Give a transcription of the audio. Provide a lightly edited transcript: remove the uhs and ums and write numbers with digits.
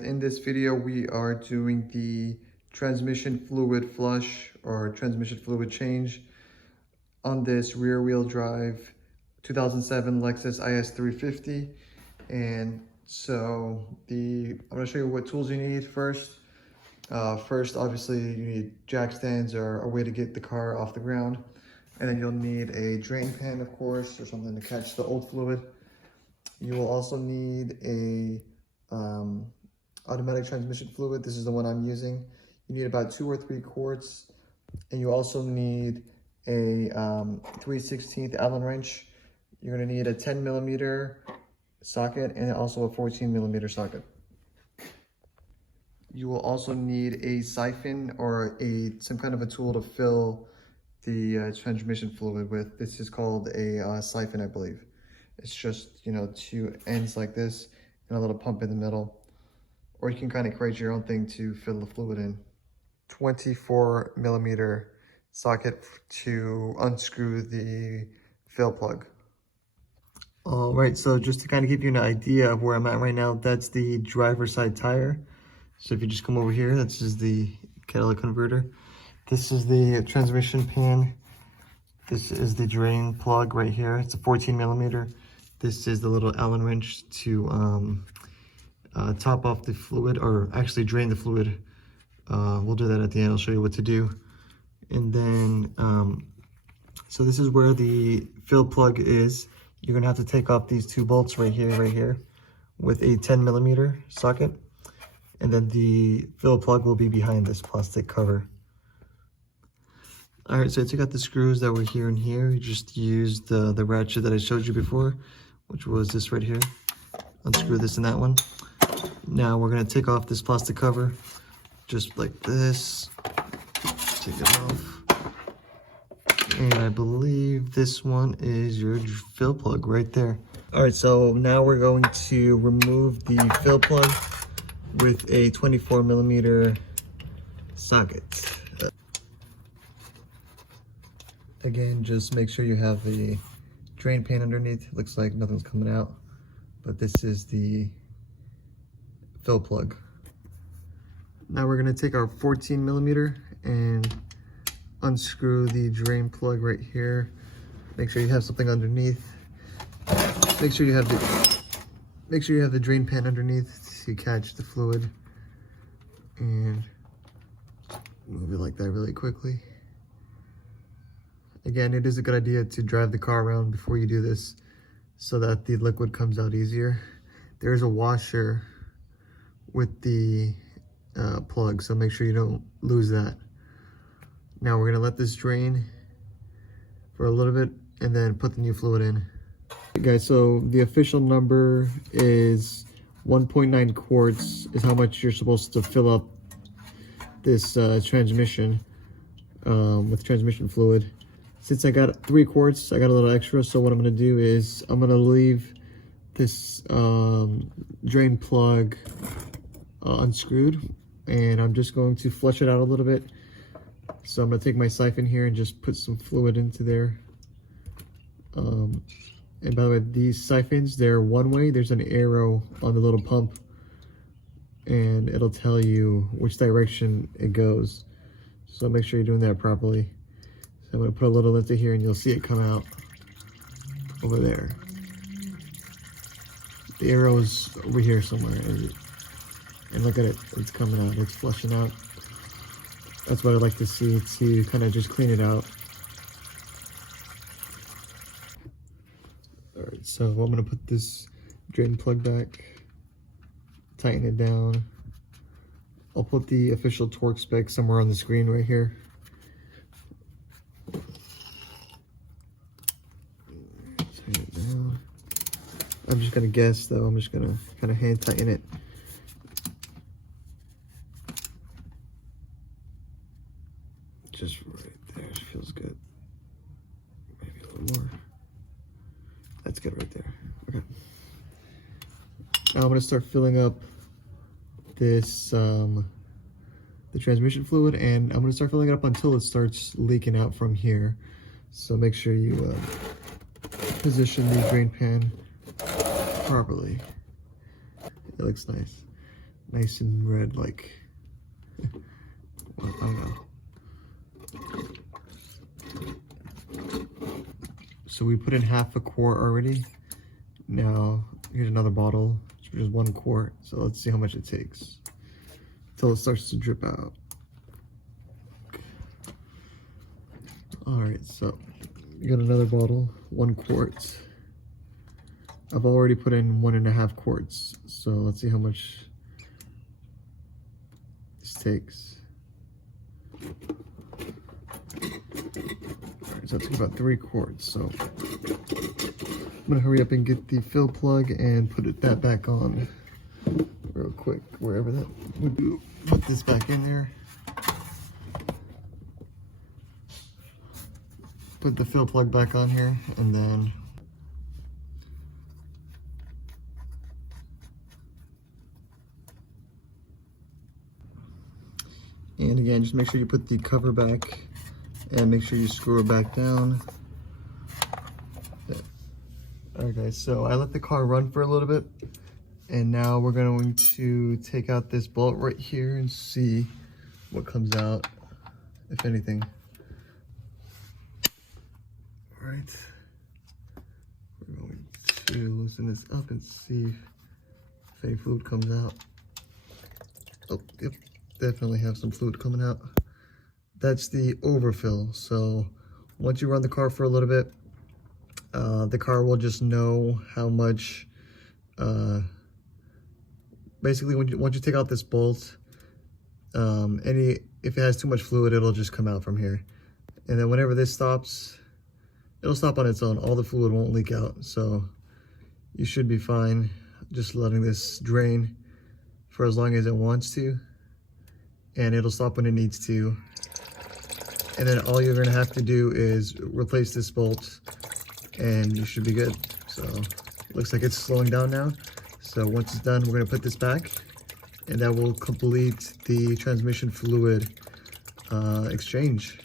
In this video, we are doing the transmission fluid flush or transmission fluid change on this rear wheel drive 2007 Lexus IS350. And so I'm gonna show you what tools you need first. First, obviously, you need jack stands or a way to get the car off the ground. And then you'll need a drain pan, of course, or something to catch the old fluid. You will also need a automatic transmission fluid. This is the one I'm using. You need about 2 or 3 quarts, and you also need a 3/16 Allen wrench. You're going to need a 10mm socket and also a 14mm socket. You will also need a siphon or some kind of a tool to fill the transmission fluid with. This is called a siphon, I believe. It's just, 2 ends like this and a little pump in the middle. Or you can kind of create your own thing to fill the fluid in. 24mm socket to unscrew the fill plug. All right, so just to kind of give you an idea of where I'm at right now, that's the driver's side tire. So if you just come over here, this is the catalytic converter. This is the transmission pan. This is the drain plug right here. It's a 14mm. This is the little Allen wrench to top off the fluid, or actually drain the fluid. We'll do that at the end. I'll show you what to do. And then, so this is where the fill plug is. You're gonna have to take off these 2 bolts right here, with a 10mm socket. And then the fill plug will be behind this plastic cover. All right, so I took out the screws that were here and here. You just used the ratchet that I showed you before, which was this right here. Unscrew this and that one. Now we're gonna take off this plastic cover, just like this. Take it off. And I believe this one is your fill plug right there. All right, so now we're going to remove the fill plug with a 24mm socket. Again, just make sure you have the drain pan underneath. It looks like nothing's coming out, but this is the fill plug. Now we're gonna take our 14mm and unscrew the drain plug right here. Make sure you have something underneath. Make sure you have the drain pan underneath to catch the fluid, and move it like that really quickly. Again, it is a good idea to drive the car around before you do this so that the liquid comes out easier. There's a washer with the plug, so make sure you don't lose that. Now we're gonna let this drain for a little bit and then put the new fluid in. Okay, guys, so the official number is 1.9 quarts is how much you're supposed to fill up this transmission with transmission fluid. Since I got 3 quarts, I got a little extra, so what I'm gonna do is I'm gonna leave this drain plug unscrewed, and I'm just going to flush it out a little bit. So I'm gonna take my siphon here and just put some fluid into there. And by the way, these siphons, they're one way. There's an arrow on the little pump, and it'll tell you which direction it goes. So make sure you're doing that properly. I'm gonna put a little into here and you'll see it come out over there. The arrow is over here somewhere, and look at it, it's coming out, it's flushing out. That's what I'd like to see, to kind of just clean it out. All right, so I'm gonna put this drain plug back, tighten it down. I'll put the official torque spec somewhere on the screen right here. It down. I'm just gonna guess though. I'm just gonna kind of hand tighten it. Just right there. It feels good. Maybe a little more. That's good right there. Okay. Now I'm gonna start filling up this the transmission fluid, and I'm gonna start filling it up until it starts leaking out from here. So make sure you position the drain pan properly. It looks nice. nice and red like, well, I don't know. So we put in half a quart already. Now here's another bottle, which is 1 quart. So let's see how much it takes until it starts to drip out. All right, so you got another bottle, 1 quart. I've already put in 1.5 quarts. So let's see how much this takes. Alright, so it took about 3 quarts. So I'm gonna hurry up and get the fill plug and put that back on real quick, wherever that would be. Put this back in there. Put the fill plug back on here, and then and again, just make sure you put the cover back and make sure you screw it back down. Alright guys, so I let the car run for a little bit, and now we're going to take out this bolt right here and see what comes out, if anything. Alright, we're going to loosen this up and see if any fluid comes out. Oh, yep, definitely have some fluid coming out. That's the overfill. So once you run the car for a little bit, the car will just know how much, basically once you take out this bolt, if it has too much fluid, it'll just come out from here. And then whenever this stops, it'll stop on its own. All the fluid won't leak out. So you should be fine just letting this drain for as long as it wants to. And it'll stop when it needs to. And then all you're gonna have to do is replace this bolt and you should be good. So it looks like it's slowing down now. So once it's done, we're gonna put this back and that will complete the transmission fluid exchange.